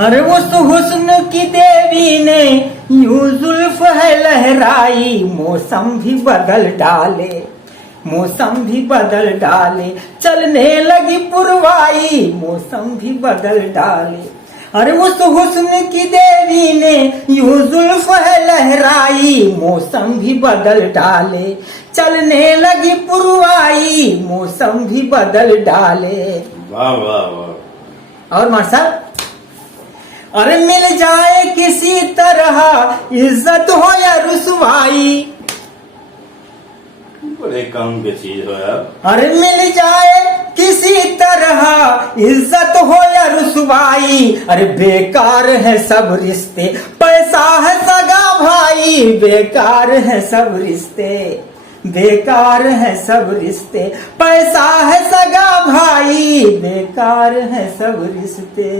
अरे उस हुस्न की देवी ने यूं जुल्फ है लहराई, मौसम भी बदल डाले, मौसम भी बदल डाले, चलने लगी पुरवाई, मौसम भी बदल डाले। अरे उस हुस्न की देवी ने यूं जुल्फ है लहराई, मौसम भी बदल डाले, चलने लगी पुरवाई, मौसम भी बदल डाले। वाह वाह वाह। और मार साहब, अरे मिल जाए किसी तरह इज्जत हो या रुसवाई, बड़े काम की चीज हो यार। अरे मिल जाए किसी तरह इज्जत हो या रुसवाई, अरे बेकार है सब रिश्ते, पैसा है सगा भाई, बेकार है सब रिश्ते, बेकार है सब रिश्ते, पैसा है सगा भाई, बेकार है सब रिश्ते।